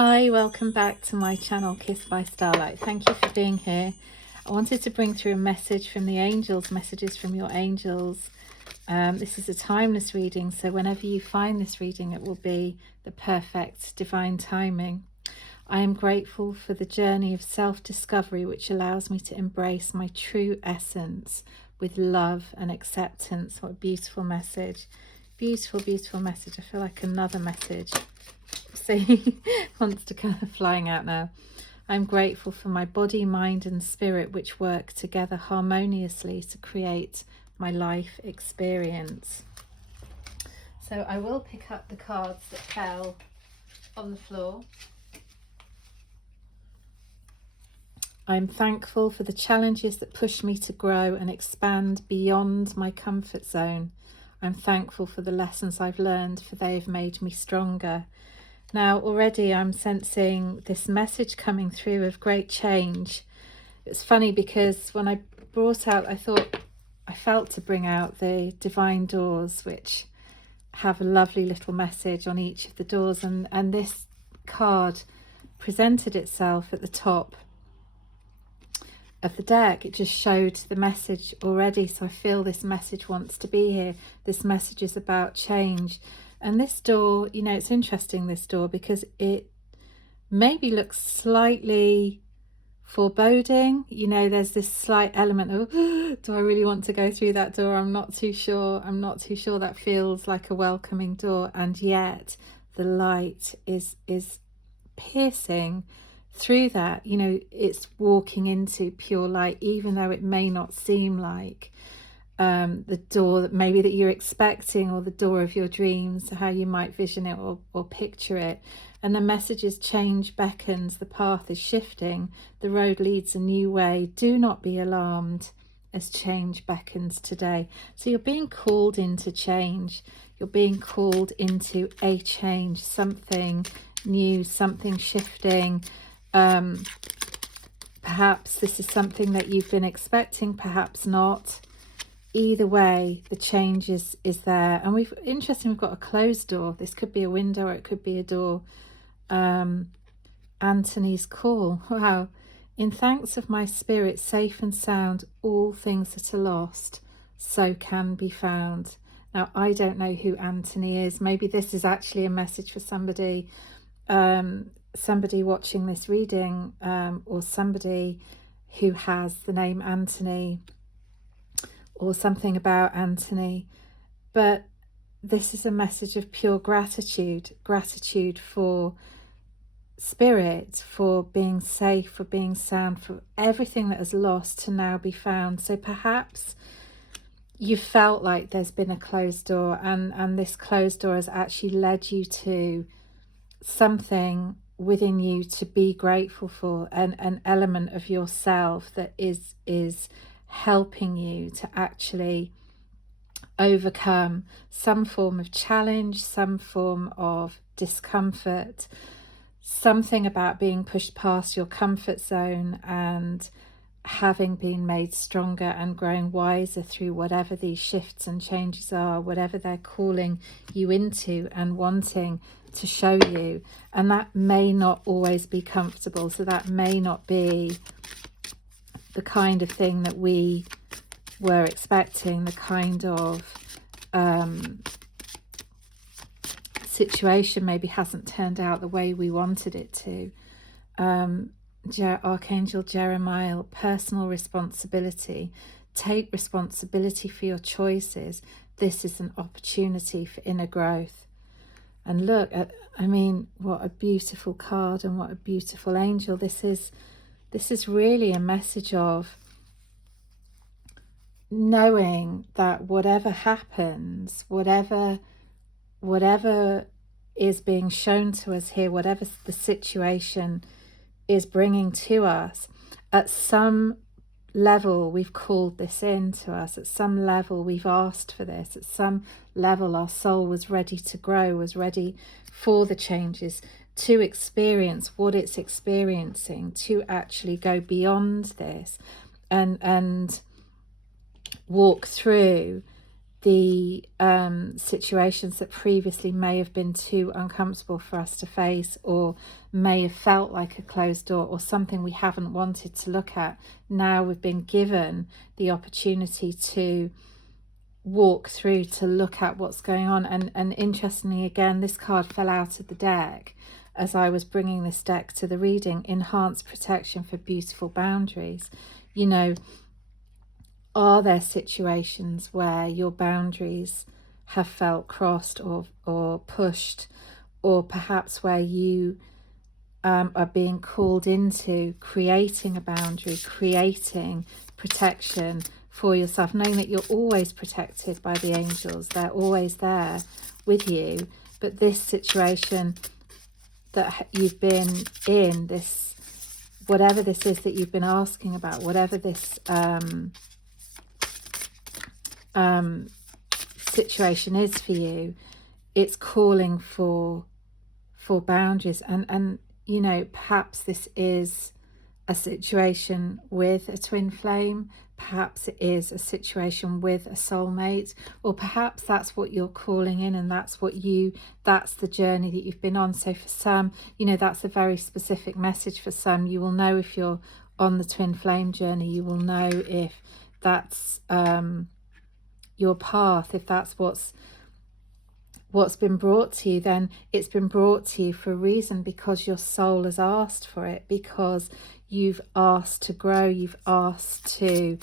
Hi, welcome back to my channel, Kissed by Starlight. Thank you for being here. I wanted to bring through a message from the angels, messages from your angels. This is a timeless reading, so whenever you find this reading, it will be the perfect divine timing. I am grateful for the journey of self-discovery, which allows me to embrace my true essence with love and acceptance. What a beautiful message. Beautiful, beautiful message. I feel like another message. See, wants to come flying out now. I'm grateful for my body, mind and spirit, which work together harmoniously to create my life experience. So I will pick up the cards that fell on the floor. I'm thankful for the challenges that push me to grow and expand beyond my comfort zone. I'm thankful for the lessons I've learned, for they have made me stronger. Now already I'm sensing this message coming through of great change. It's funny because when I brought out, I felt to bring out the divine doors, which have a lovely little message on each of the doors, and this card presented itself at the top of the deck. It just showed the message already, so I feel this message wants to be here. This message is about change. And this door, you know, it's interesting, this door, because it maybe looks slightly foreboding. You know, there's this slight element of, do I really want to go through that door? I'm not too sure. I'm not too sure. That feels like a welcoming door. And yet the light is piercing through that. You know, it's walking into pure light, even though it may not seem like the door that maybe that you're expecting, or the door of your dreams, how you might vision it or picture it. And the message is change beckons, the path is shifting, the road leads a new way. Do not be alarmed as change beckons today. So you're being called into change. You're being called into a change, something new, something shifting. Perhaps this is something that you've been expecting, perhaps not. Either way, the change is there. And we've got a closed door. This could be a window or it could be a door. Anthony's call. Wow. In thanks of my spirit, safe and sound, all things that are lost, so can be found. Now, I don't know who Anthony is. Maybe this is actually a message for somebody, somebody watching this reading, or somebody who has the name Anthony, or something about Anthony. But this is a message of pure gratitude for spirit, for being safe, for being sound, for everything that is lost to now be found. So perhaps you felt like there's been a closed door, and this closed door has actually led you to something within you to be grateful for, an element of yourself that is helping you to actually overcome some form of challenge, some form of discomfort, something about being pushed past your comfort zone and having been made stronger and growing wiser through whatever these shifts and changes are, whatever they're calling you into and wanting to show you. And that may not always be comfortable, so that may not be the kind of thing that we were expecting, the kind of situation maybe hasn't turned out the way we wanted it to. Archangel Jeremiah, personal responsibility. Take responsibility for your choices. This is an opportunity for inner growth. And look at, I mean, what a beautiful card and what a beautiful angel. This is really a message of knowing that whatever happens, whatever is being shown to us here, whatever the situation is bringing to us, at some level we've called this in to us, at some level we've asked for this, at some level our soul was ready to grow, was ready for the changes, to experience what it's experiencing, to actually go beyond this and walk through the situations that previously may have been too uncomfortable for us to face, or may have felt like a closed door, or something we haven't wanted to look at. Now we've been given the opportunity to walk through, to look at what's going on. And interestingly, again, this card fell out of the deck as I was bringing this deck to the reading. Enhanced protection for beautiful boundaries. You know, are there situations where your boundaries have felt crossed or pushed, or perhaps where you are being called into creating a boundary, creating protection for yourself, knowing that you're always protected by the angels, they're always there with you. But this situation that you've been in, this, whatever this is that you've been asking about, whatever this situation is for you, it's calling for boundaries. And you know, perhaps this is a situation with a twin flame, perhaps it is a situation with a soulmate, or perhaps that's what you're calling in, and that's the journey that you've been on. So for some, you know, that's a very specific message. For some, you will know if you're on the twin flame journey, you will know if that's your path, if that's what's been brought to you. Then it's been brought to you for a reason, because your soul has asked for it, because you've asked to grow, you've asked to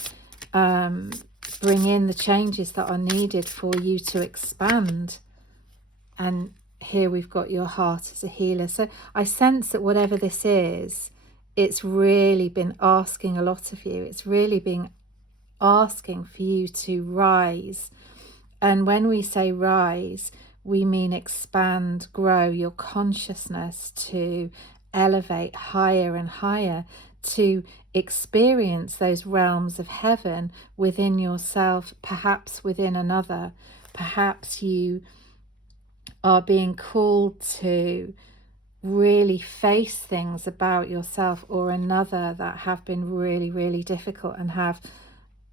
bring in the changes that are needed for you to expand. And here we've got your heart as a healer. So I sense that whatever this is, it's really been asking a lot of you. It's really been asking for you to rise. And when we say rise, we mean expand, grow your consciousness, to elevate higher and higher, to experience those realms of heaven within yourself, perhaps within another. Perhaps you are being called to really face things about yourself or another that have been really, really difficult, and have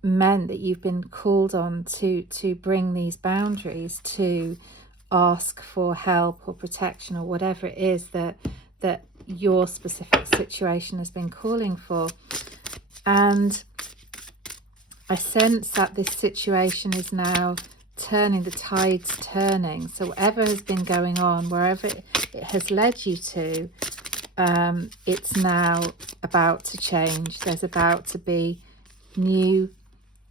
meant that you've been called on to bring these boundaries, to ask for help or protection, or whatever it is that your specific situation has been calling for. And I sense that this situation is now turning, the tide's turning. So whatever has been going on, wherever it has led you to, it's now about to change. There's about to be new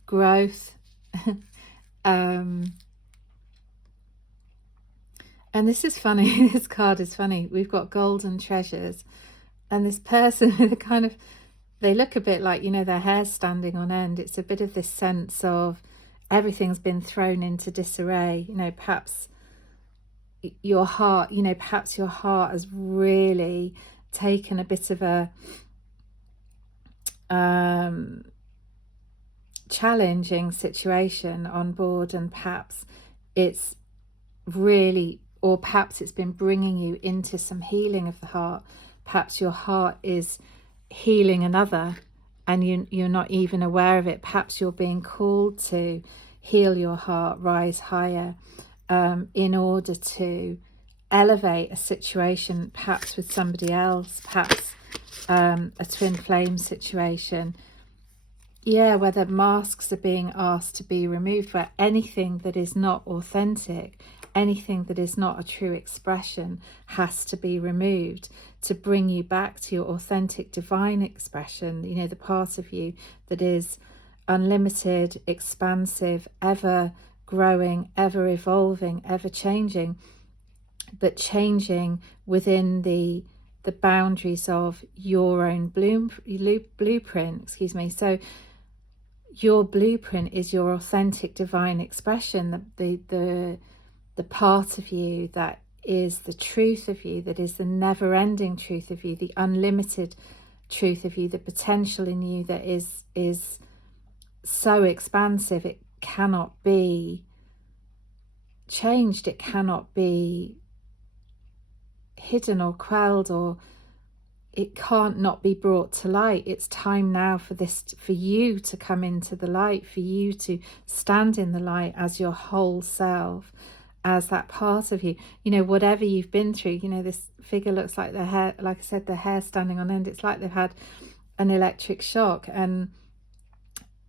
growth. And this is funny. This card is funny. We've got golden treasures, and this person with a kind of, they look a bit like, you know, their hair's standing on end. It's a bit of this sense of everything's been thrown into disarray. You know, perhaps your heart, you know, perhaps your heart has really taken a bit of a challenging situation on board, and perhaps it's really, or perhaps it's been bringing you into some healing of the heart. Perhaps your heart is healing another, and you're not even aware of it. Perhaps you're being called to heal your heart, rise higher, in order to elevate a situation, perhaps with somebody else, perhaps a twin flame situation. Yeah, where the masks are being asked to be removed, where anything that is not authentic, anything that is not a true expression, has to be removed, to bring you back to your authentic divine expression, you know, the part of you that is unlimited, expansive, ever growing, ever evolving, ever changing, but changing within the boundaries of your own blueprint. So your blueprint is your authentic divine expression, the part of you that is the truth of you, that is the never-ending truth of you, the unlimited truth of you, the potential in you that is so expansive it cannot be changed, it cannot be hidden or quelled or it can't not be brought to light. It's time now for this, for you to come into the light, for you to stand in the light as your whole self, as that part of you. You know, whatever you've been through, you know, this figure looks like their hair, like I said, their hair standing on end. It's like they've had an electric shock, and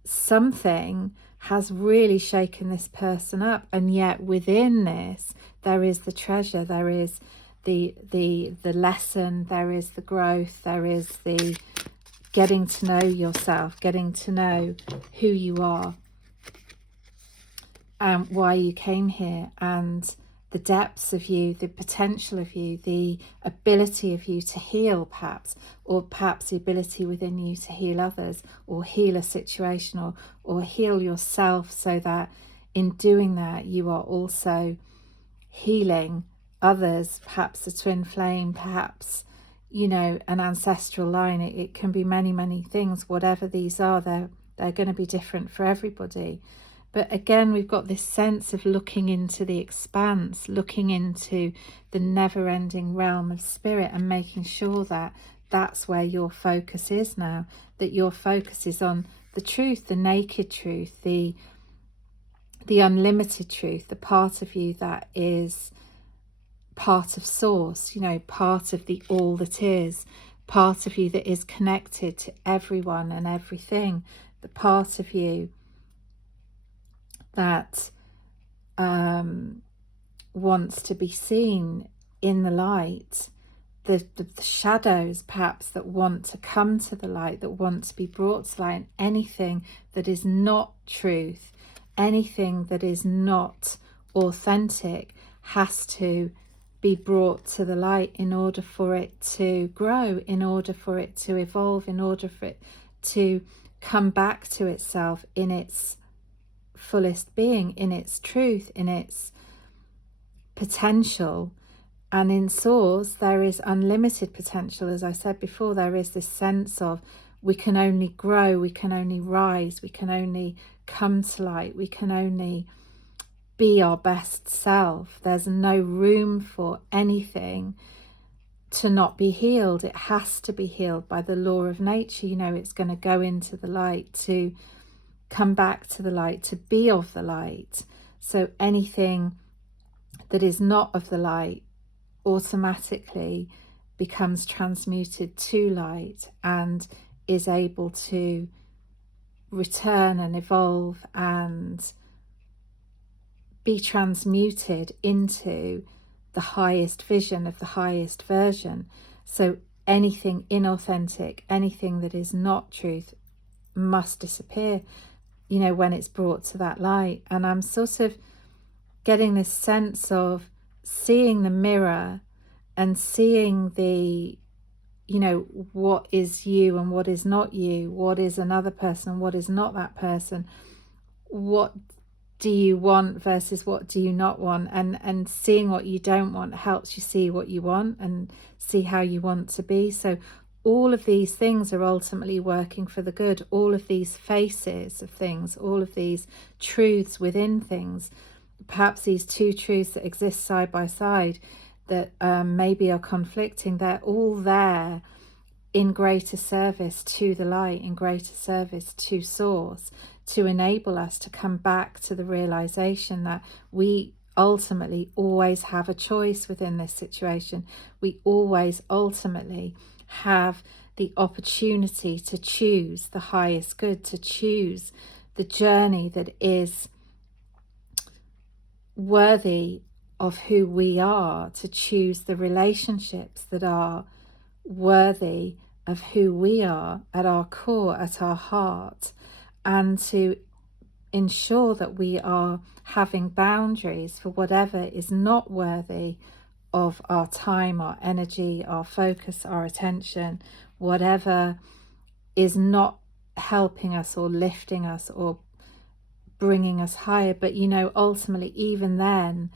something has really shaken this person up. And yet within this, there is the treasure, there is the lesson, there is the growth, there is the getting to know yourself, getting to know who you are and why you came here, and the depths of you, the potential of you, the ability of you to heal, perhaps, or perhaps the ability within you to heal others, or heal a situation, or heal yourself, so that in doing that you are also healing others, perhaps a twin flame, perhaps, you know, an ancestral line. It can be many, many things. Whatever these are, they're going to be different for everybody. But again, we've got this sense of looking into the expanse, looking into the never-ending realm of spirit, and making sure that that's where your focus is now, that your focus is on the truth, the naked truth, the unlimited truth, the part of you that is part of source, you know, part of the all that is, part of you that is connected to everyone and everything, the part of you that wants to be seen in the light, the shadows perhaps that want to come to the light, that want to be brought to light, and anything that is not truth, anything that is not authentic has to be brought to the light in order for it to grow, in order for it to evolve, in order for it to come back to itself in its fullest being, in its truth, in its potential. And in source there is unlimited potential. As I said before, there is this sense of we can only grow, we can only rise, we can only come to light, we can only be our best self. There's no room for anything to not be healed. It has to be healed by the law of nature. You know, it's going to go into the light, to come back to the light, to be of the light. So anything that is not of the light automatically becomes transmuted to light and is able to return and evolve and be transmuted into the highest vision of the highest version. So anything inauthentic, anything that is not truth, must disappear, you know, when it's brought to that light. And I'm sort of getting this sense of seeing the mirror and seeing the, you know, what is you and what is not you, what is another person and what is not that person, what do you want versus what do you not want, and seeing what you don't want helps you see what you want and see how you want to be. So all of these things are ultimately working for the good. All of these faces of things, all of these truths within things, perhaps these two truths that exist side by side that maybe are conflicting, they're all there in greater service to the light, in greater service to source, to enable us to come back to the realization that we ultimately always have a choice within this situation. We always ultimately have the opportunity to choose the highest good, to choose the journey that is worthy of who we are, to choose the relationships that are worthy of who we are at our core, at our heart, and to ensure that we are having boundaries for whatever is not worthy of our time, our energy, our focus, our attention, whatever is not helping us or lifting us or bringing us higher. But you know, ultimately, even then,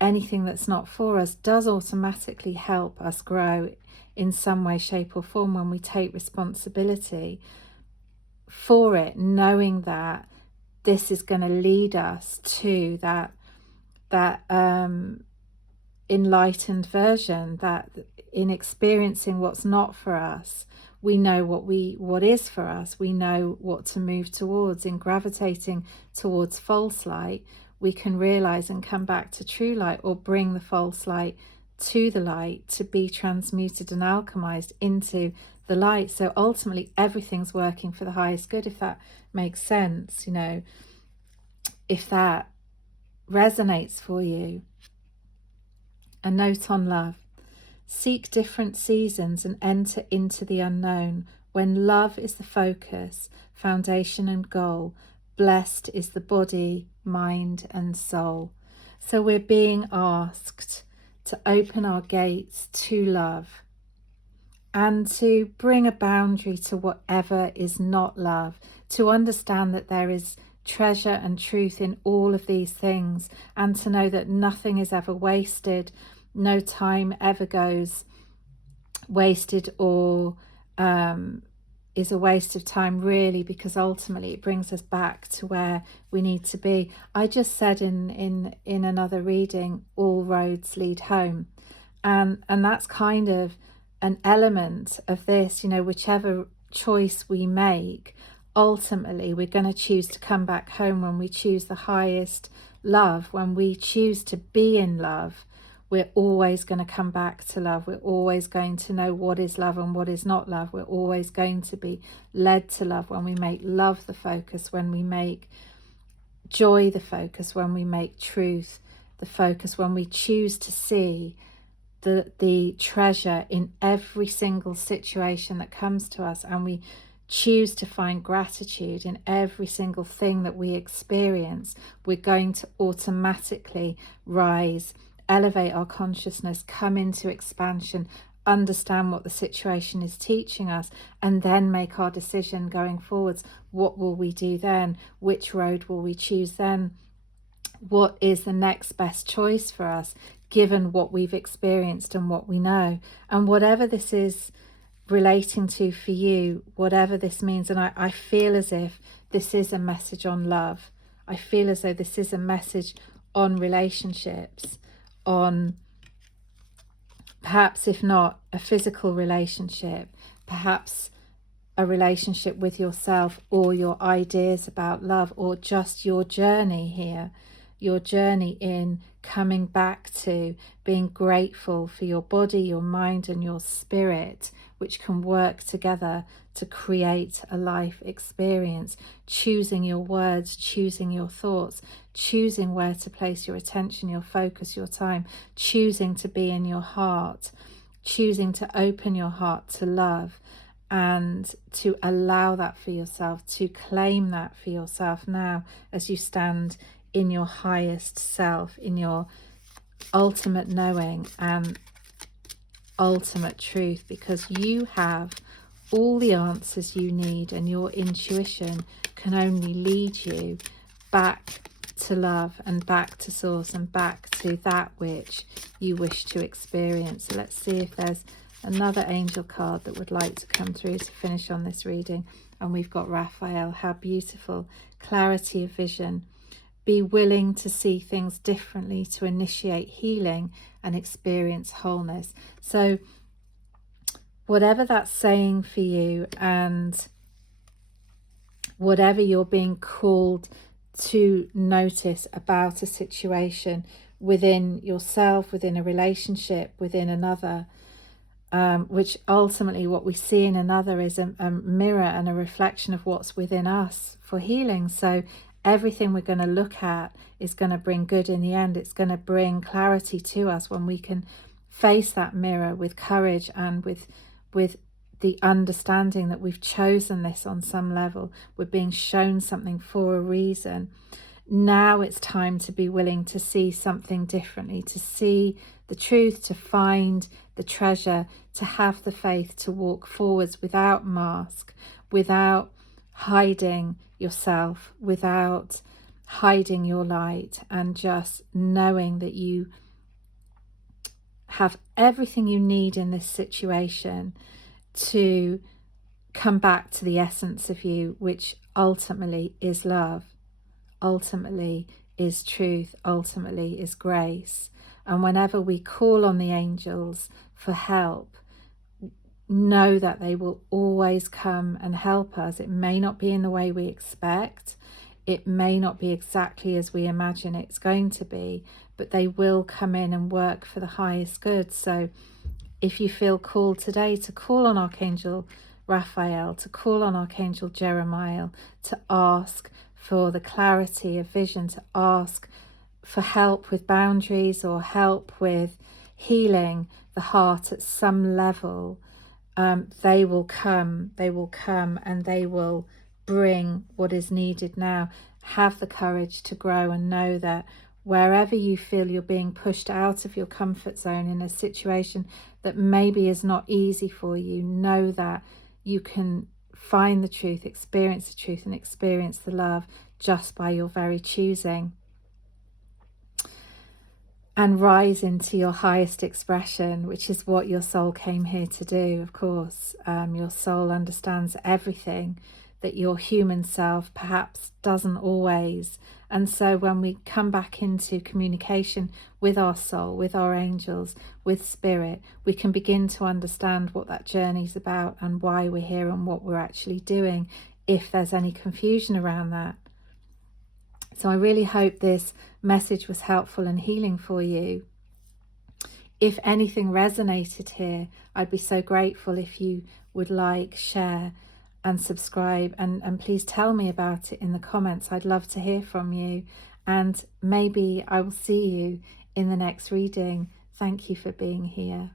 anything that's not for us does automatically help us grow in some way, shape or form when we take responsibility for it, knowing that this is going to lead us to that enlightened version, that in experiencing what's not for us, we know what is for us. We know what to move towards. In gravitating towards false light, we can realize and come back to true light, or bring the false light to the light to be transmuted and alchemized into the light. So ultimately everything's working for the highest good, if that makes sense, you know, if that resonates for you. A note on love. Seek different seasons and enter into the unknown. When love is the focus, foundation and goal, blessed is the body, mind and soul. So we're being asked to open our gates to love and to bring a boundary to whatever is not love, to understand that there is treasure and truth in all of these things, and to know that nothing is ever wasted, no time ever goes wasted or is a waste of time, really, because ultimately it brings us back to where we need to be. I just said in another reading, all roads lead home, and that's kind of an element of this, you know, whichever choice we make, ultimately we're going to choose to come back home. When we choose the highest love, when we choose to be in love, we're always going to come back to love. We're always going to know what is love and what is not love. We're always going to be led to love when we make love the focus, when we make joy the focus, when we make truth the focus, when we choose to see the treasure in every single situation that comes to us, and we choose to find gratitude in every single thing that we experience, we're going to automatically rise, elevate our consciousness, come into expansion, understand what the situation is teaching us, and then make our decision going forwards. What will we do then? Which road will we choose then? What is the next best choice for us, given what we've experienced and what we know? And whatever this is relating to for you, whatever this means, and I feel as if this is a message on love. I feel as though this is a message on relationships, on perhaps, if not a physical relationship, perhaps a relationship with yourself, or your ideas about love, or just your journey here, your journey in coming back to being grateful for your body, your mind and your spirit, which can work together to create a life experience, choosing your words, choosing your thoughts, choosing where to place your attention, your focus, your time, choosing to be in your heart, choosing to open your heart to love, and to allow that for yourself, to claim that for yourself now as you stand in your highest self, in your ultimate knowing and ultimate truth, because you have all the answers you need, and your intuition can only lead you back to love and back to source and back to that which you wish to experience. So let's see if there's another angel card that would like to come through to finish on this reading. And we've got Raphael. How beautiful. Clarity of vision. Be willing to see things differently to initiate healing and experience wholeness. So whatever that's saying for you, and whatever you're being called to notice about a situation within yourself, within a relationship, within another, which ultimately what we see in another is a mirror and a reflection of what's within us for healing. So everything we're going to look at is going to bring good in the end. It's going to bring clarity to us when we can face that mirror with courage and with the understanding that we've chosen this on some level. We're being shown something for a reason. Now it's time to be willing to see something differently, to see the truth, to find the treasure, to have the faith to walk forwards without mask, without hiding yourself, without hiding your light, and just knowing that you have everything you need in this situation to come back to the essence of you, which ultimately is love, ultimately is truth, ultimately is grace, And whenever we call on the angels for help, know that they will always come and help us. It may not be in the way we expect. It may not be exactly as we imagine it's going to be, but they will come in and work for the highest good. So if you feel called today to call on Archangel Raphael, to call on Archangel Jeremiah, to ask for the clarity of vision, to ask for help with boundaries or help with healing the heart at some level, they will come and they will bring what is needed now. Have the courage to grow and know that wherever you feel you're being pushed out of your comfort zone in a situation that maybe is not easy for you, know that you can find the truth, experience the truth, and experience the love just by your very choosing. And rise into your highest expression, which is what your soul came here to do, of course. Your soul understands everything that your human self perhaps doesn't always. And so when we come back into communication with our soul, with our angels, with spirit, we can begin to understand what that journey's about and why we're here and what we're actually doing, if there's any confusion around that. So I really hope this message was helpful and healing for you. If anything resonated here, I'd be so grateful if you would like, share and subscribe, and please tell me about it in the comments. I'd love to hear from you, and maybe I will see you in the next reading. Thank you for being here.